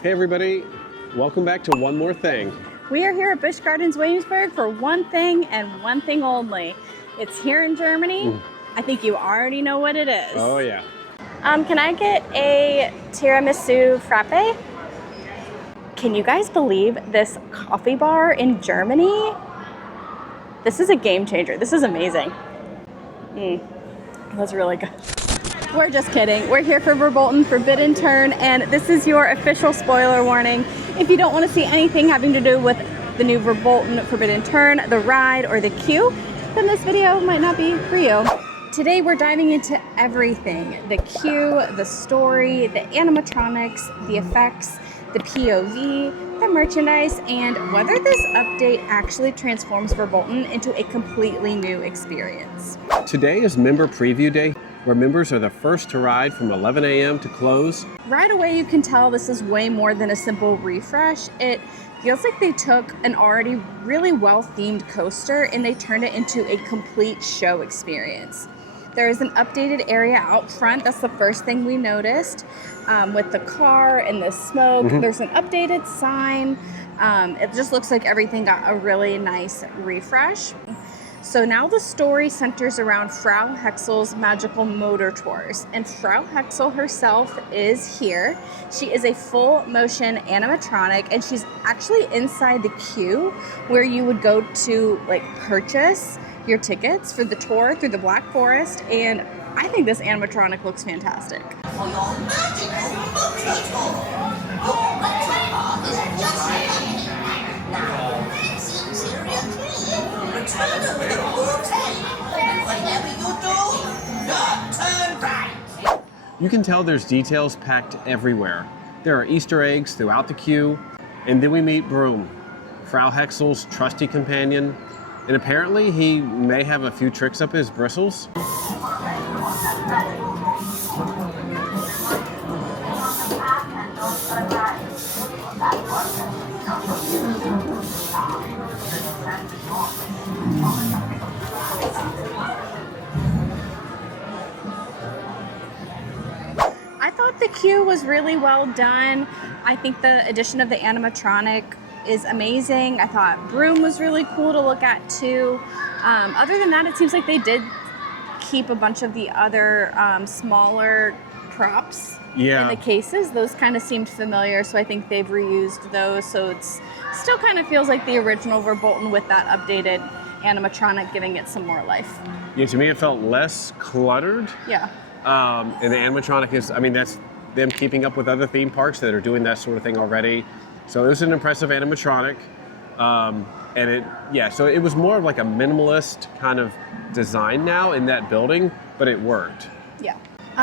Hey everybody, welcome back to One More Thing. We are here at Busch Gardens Williamsburg for one thing and one thing only. It's here in Germany. I think you already know what it is. Oh yeah. Can I get a tiramisu frappe? Can you guys believe this coffee bar in Germany? This is a game changer. This is amazing. That's really good. We're just kidding. We're here for Verbolten Forbidden Turn, and this is your official spoiler warning. If you don't want to see anything having to do with the new Verbolten Forbidden Turn, the ride, or the queue, then this video might not be for you. Today we're diving into everything. The queue, the story, the animatronics, the effects, the POV, the merchandise, and whether this update actually transforms Verbolten into a completely new experience. Today is Member Preview Day, where members are the first to ride from 11 a.m. to close. Right away you can tell this is way more than a simple refresh. It feels like they took an already really well-themed coaster and they turned it into a complete show experience. There is an updated area out front. That's the first thing we noticed with the car and the smoke. There's an updated sign. It just looks like everything got a really nice refresh. So now the story centers around Frau Hexel's magical motor tours, and Frau Hexel herself is here. She is a full motion animatronic, and she's actually inside the queue where you would go to purchase your tickets for the tour through the Black Forest, and I think this animatronic looks fantastic. For your magical motor tour, your rental car is just here. Now, fixing seriously, return to the hotel, and whatever you do, not turn right. You can tell there's details packed everywhere. There are Easter eggs throughout the queue, and then we meet Brum, Frau Hexel's trusty companion, and apparently he may have a few tricks up his bristles. I thought the queue was really well done. I think the addition of the animatronic is amazing. I thought Brum was really cool to look at too. Other than that, it seems like they did keep a bunch of the other smaller props in the cases. Those kind of seemed familiar, so I think they've reused those. So it's still kind of feels like the original Verbolten with that updated animatronic giving it some more life. Yeah, to me it felt less cluttered. Yeah. And the animatronic is, I mean, that's them keeping up with other theme parks that are doing that sort of thing already. So it was an impressive animatronic. So it was more of like a minimalist kind of design now in that building, but it worked. Yeah.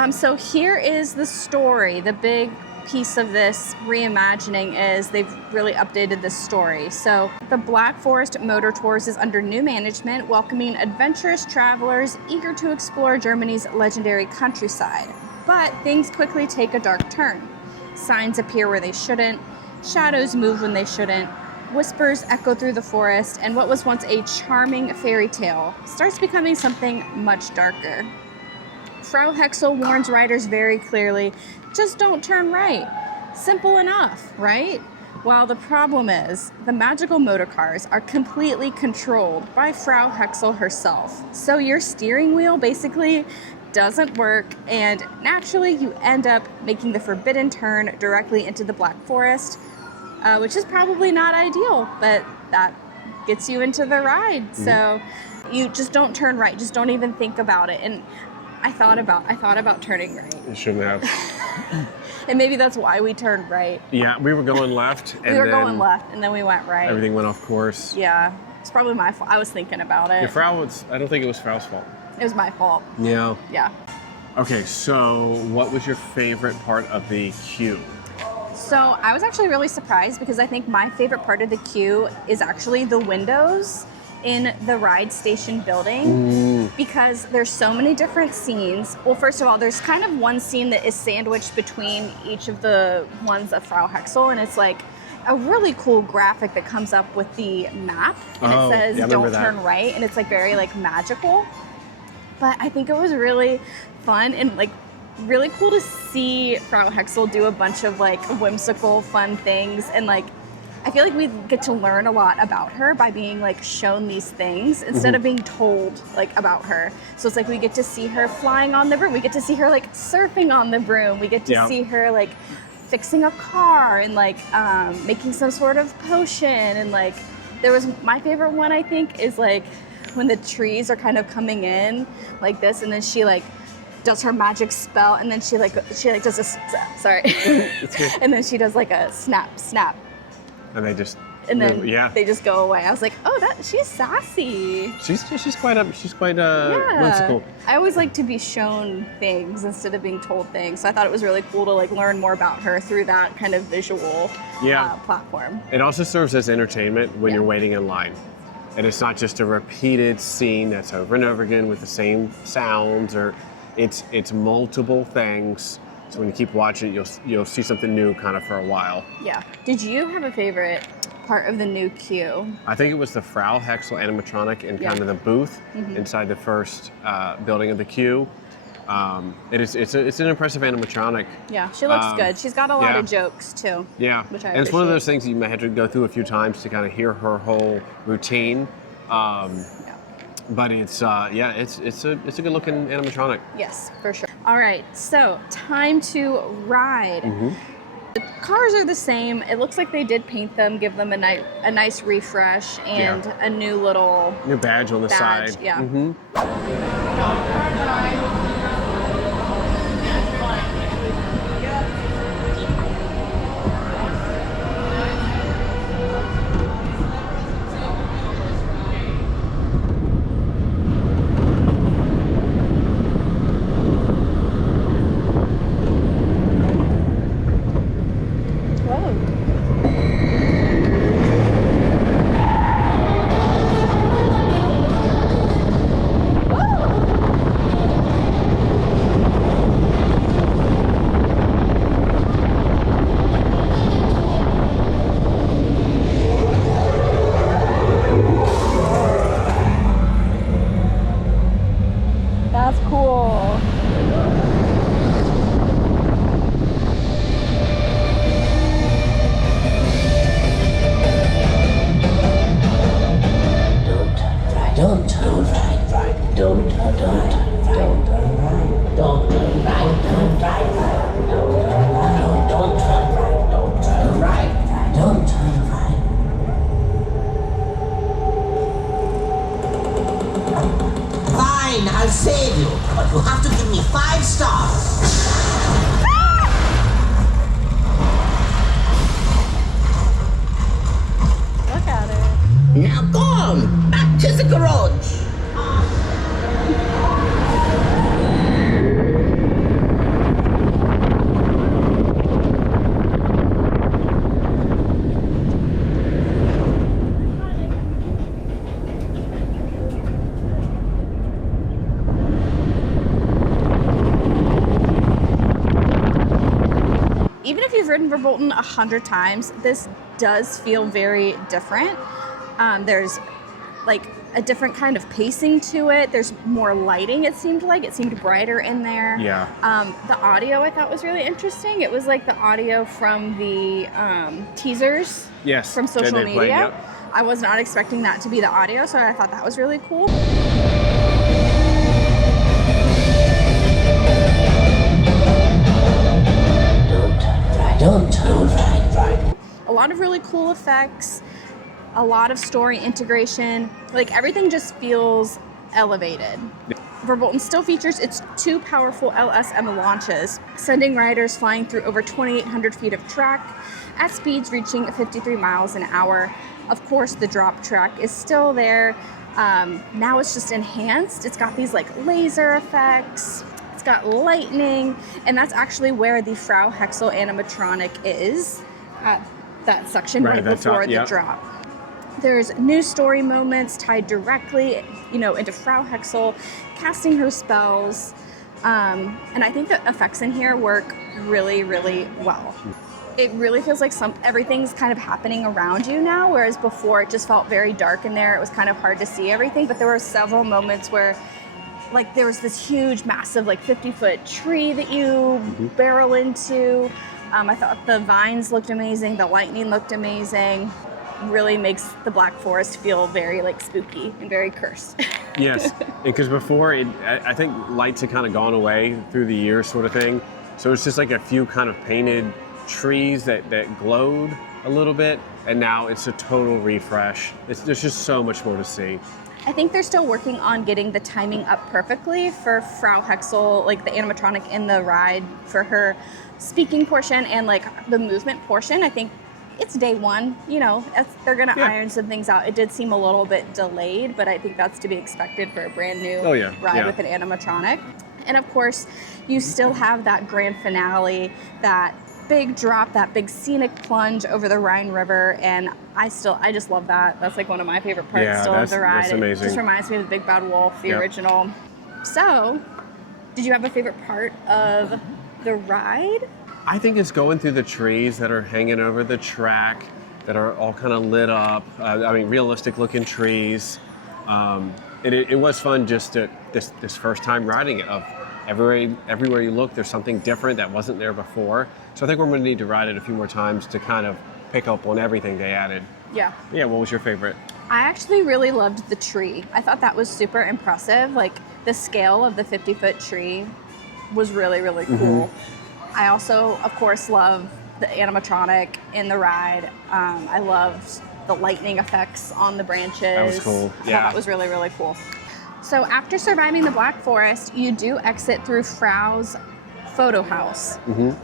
So here is the story. The big piece of this reimagining is they've really updated this story. So the Black Forest Motor Tours is under new management, welcoming adventurous travelers eager to explore Germany's legendary countryside. But things quickly take a dark turn. Signs appear where they shouldn't, shadows move when they shouldn't, whispers echo through the forest, and what was once a charming fairy tale starts becoming something much darker. Frau Hexel warns riders very clearly, just don't turn right. Simple enough, right? While the problem is, the magical motor cars are completely controlled by Frau Hexel herself. So your steering wheel basically doesn't work, and naturally you end up making the forbidden turn directly into the Black Forest, which is probably not ideal, but that gets you into the ride. So you just don't turn right, just don't even think about it. And I thought about turning right. You shouldn't have. And maybe that's why we turned right. Yeah, we were going left. We were going left, and then we went right. Everything went off course. Yeah, it's probably my fault. I was thinking about it. I don't think it was Frau's fault. It was my fault. Yeah. Yeah. Okay, so what was your favorite part of the queue? So I was actually really surprised because I think my favorite part of the queue is actually the windows in the ride station building because there's so many different scenes. Well, first of all, there's kind of one scene that is sandwiched between each of the ones of Frau Hexel, and it's like a really cool graphic that comes up with the map, and it says don't turn right, and it's like very like magical. But I think it was really fun and like really cool to see Frau Hexel do a bunch of like whimsical, fun things, and like I feel like we get to learn a lot about her by being like shown these things instead of being told like about her. So it's like we get to see her flying on the broom. We get to see her like surfing on the broom. We get to see her like fixing a car and like making some sort of potion. And like there was my favorite one, I think, is like when the trees are kind of coming in like this, and then she like does her magic spell, and then she does a sorry, and then she does like a snap. And they just they just go away. I was like, oh, she's sassy. She's quite whimsical. I always like to be shown things instead of being told things. So I thought it was really cool to like learn more about her through that kind of visual platform. It also serves as entertainment when you're waiting in line. And it's not just a repeated scene that's over and over again with the same sounds, or it's multiple things. So when you keep watching it, you'll see something new kind of for a while. Yeah. Did you have a favorite part of the new queue? I think it was the Frau Hexel animatronic in kind of the booth inside the first building of the queue. It's an impressive animatronic. Yeah, she looks good. She's got a lot of jokes too. Yeah, which I and it's one of those things you may have to go through a few times to kind of hear her whole routine. But it's a good looking animatronic. Yes, for sure. All right, so time to ride. The cars are the same. It looks like they did paint them, give them a nice refresh, and a new badge on the side. Yeah. That's cool. Don't turn right. Don't turn right. Don't turn right. Don't turn right. Don't turn right. Don't turn right. Don't turn right. Fine, I'll save you, but you have to give me 5 stars. Look at it. Now go on, back to the garage. Even if you've ridden Verbolten 100 times, this does feel very different. There's like a different kind of pacing to it. There's more lighting, it seemed like. It seemed brighter in there. Yeah. The audio I thought was really interesting. It was like the audio from the teasers from social media. Played, yep. I was not expecting that to be the audio, so I thought that was really cool. Don't turn right. A lot of really cool effects, a lot of story integration. Like everything just feels elevated. Verbolten still features its 2 powerful LSM launches, sending riders flying through over 2,800 feet of track at speeds reaching 53 miles an hour. Of course, the drop track is still there. Now it's just enhanced. It's got these like laser effects. It's got lightning, and that's actually where the Frau Hexel animatronic is, at that section right before the drop. There's new story moments tied directly, into Frau Hexel casting her spells, and I think the effects in here work really, really well. It really feels like everything's kind of happening around you now, whereas before it just felt very dark in there. It was kind of hard to see everything, but there were several moments where like there was this huge, massive, like 50-foot tree that you barrel into. I thought the vines looked amazing. The lightning looked amazing. Really makes the Black Forest feel very like spooky and very cursed. Yes, because before I think lights had kind of gone away through the years, sort of thing. So it's just like a few kind of painted trees that glowed a little bit, and now it's a total refresh. There's just so much more to see. I think they're still working on getting the timing up perfectly for Frau Hexel, like the animatronic in the ride, for her speaking portion and like the movement portion. I think it's day one, you know, they're gonna iron some things out. It did seem a little bit delayed, but I think that's to be expected for a brand new ride with an animatronic. And of course, you still have that grand finale, that big drop, that big scenic plunge over the Rhine River, and I just love that. That's like one of my favorite parts of the ride. That's amazing. It just reminds me of the Big Bad Wolf, the original. So, did you have a favorite part of the ride? I think it's going through the trees that are hanging over the track, that are all kind of lit up. I mean, realistic looking trees. It was fun just this first time riding it. Everywhere you look, there's something different that wasn't there before. So I think we're going to need to ride it a few more times to kind of pick up on everything they added. Yeah. Yeah, what was your favorite? I actually really loved the tree. I thought that was super impressive. Like the scale of the 50-foot tree was really, really cool. I also, of course, love the animatronic in the ride. I loved the lightning effects on the branches. That was cool. Yeah. That was really, really cool. So after surviving the Black Forest, you do exit through Frau's Foto House.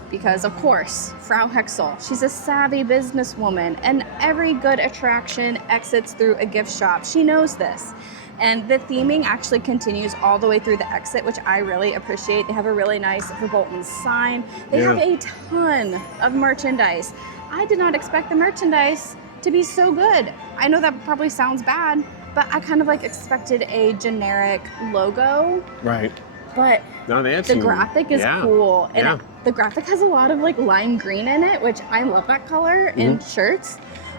Because, of course, Frau Hexel, she's a savvy businesswoman, and every good attraction exits through a gift shop. She knows this. And the theming actually continues all the way through the exit, which I really appreciate. They have a really nice Verbolten sign. They have a ton of merchandise. I did not expect the merchandise to be so good. I know that probably sounds bad, but I kind of like expected a generic logo. Right. But the graphic is cool. And the graphic has a lot of like lime green in it, which I love that color in shirts.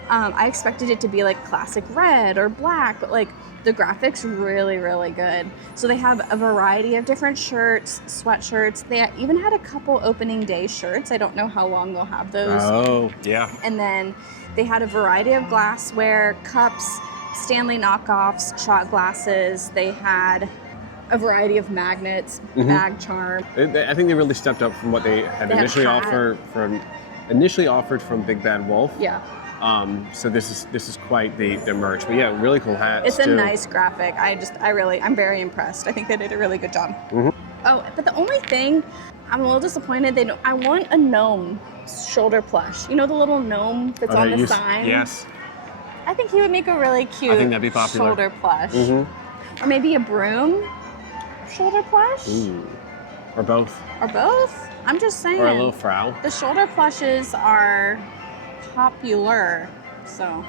I expected it to be like classic red or black, but like the graphics really, really good. So they have a variety of different shirts, sweatshirts. They even had a couple opening day shirts. I don't know how long they'll have those. Oh, yeah. And then they had a variety of glassware, cups, Stanley knockoffs, shot glasses. They had a variety of magnets, bag charm. I think they really stepped up from what they had initially offered from Big Bad Wolf. Yeah. So this is quite the merch. But yeah, really cool hats. It's a nice graphic. I'm very impressed. I think they did a really good job. Oh, but the only thing I'm a little disappointed, I want a gnome shoulder plush. You know the little gnome that's on the sign? Yes. I think he would make a really cute I think that'd be popular. Shoulder plush. Or maybe a broom shoulder plush. Or both. Or both? I'm just saying. Or a little Frau. The shoulder plushes are popular. So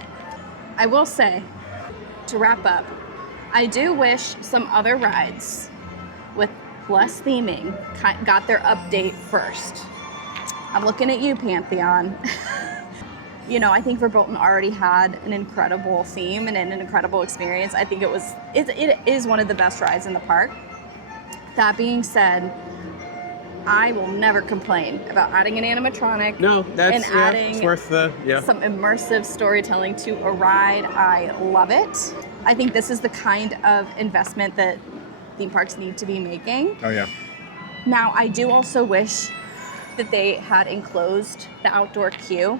I will say, to wrap up, I do wish some other rides with less theming got their update first. I'm looking at you, Pantheon. You know, I think Verbolten already had an incredible theme and an incredible experience. I think it is one of the best rides in the park. That being said, I will never complain about adding an animatronic. No, that's adding it's worth some immersive storytelling to a ride. I love it. I think this is the kind of investment that theme parks need to be making. Oh yeah. Now, I do also wish that they had enclosed the outdoor queue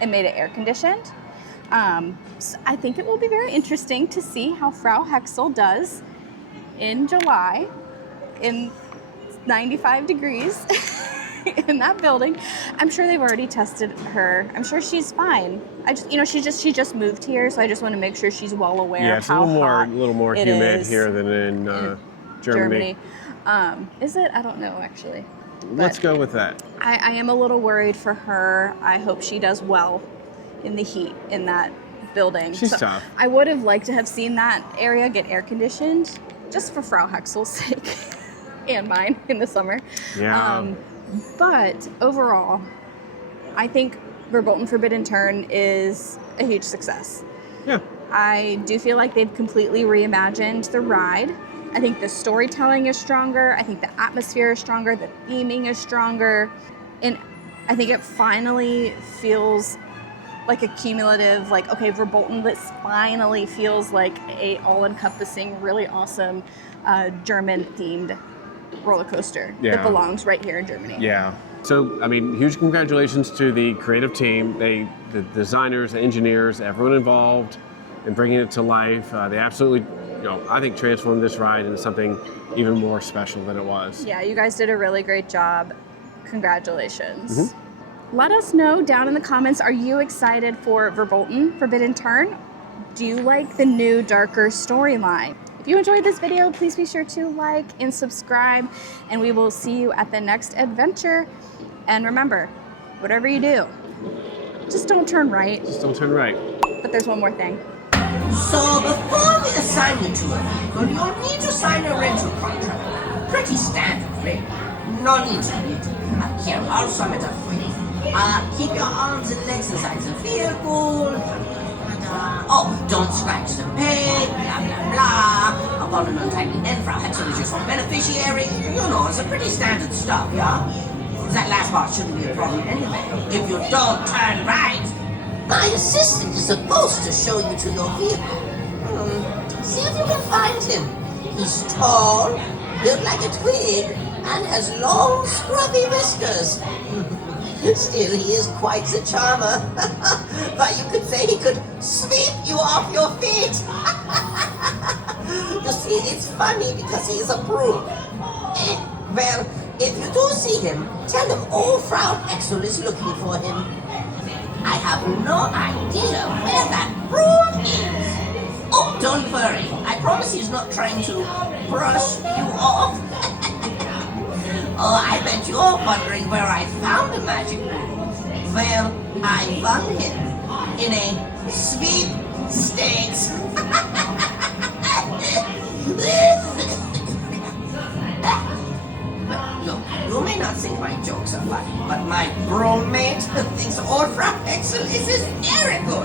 and made it air conditioned. So I think it will be very interesting to see how Frau Hexel does in July in 95 degrees in that building. I'm sure they've already tested her. I'm sure she's fine. She just moved here, so I just want to make sure she's well aware of how hot a little more humid here than in Germany. Is it? I don't know actually. Let's go with that. I am a little worried for her. I hope she does well in the heat in that building. She's tough. I would have liked to have seen that area get air conditioned just for Frau Hexel's sake and mine in the summer. Yeah. But overall, I think Verbolten Forbidden Turn is a huge success. Yeah. I do feel like they've completely reimagined the ride. I think the storytelling is stronger. I think the atmosphere is stronger. The theming is stronger. And I think it finally feels like a cumulative, like, okay, Verbolten, this finally feels like a all-encompassing, really awesome German-themed roller coaster that belongs right here in Germany. Yeah. So, I mean, huge congratulations to the creative team, the designers, the engineers, everyone involved in bringing it to life. They absolutely, I think transformed this ride into something even more special than it was. Yeah, you guys did a really great job. Congratulations. Let us know down in the comments, are you excited for Verbolten, Forbidden Turn? Do you like the new, darker storyline? If you enjoyed this video, please be sure to like and subscribe, and we will see you at the next adventure. And remember, whatever you do, just don't turn right. Just don't turn right. But there's one more thing. So before we assign you to a vehicle, you'll need to sign a rental contract. Pretty standard, really. No need to read. Here, I'll sum it up for you. Keep your arms and legs inside the vehicle. Don't scratch the paint, blah, blah, blah. Upon an untimely end, Frau Hexel is your sole beneficiary. It's a pretty standard stuff, yeah? That last part shouldn't be a problem anyway. If you don't turn right, my assistant is supposed to show you to your vehicle. See if you can find him. He's tall, built like a twig, and has long, scruffy whiskers. Still, he is quite the charmer. But you could say he could sweep you off your feet. You see, it's funny because he's a broom. Well, if you do see him, tell him old Frau Hexel is looking for him. I have no idea where that broom is. Oh, don't worry. I promise he's not trying to brush you off. Oh, I bet you're wondering where I found the magic broom. Well, I found him in a sweepstakes. Look, you may not think my jokes are funny, but my roommate thinks old Frau Hexel is hysterical.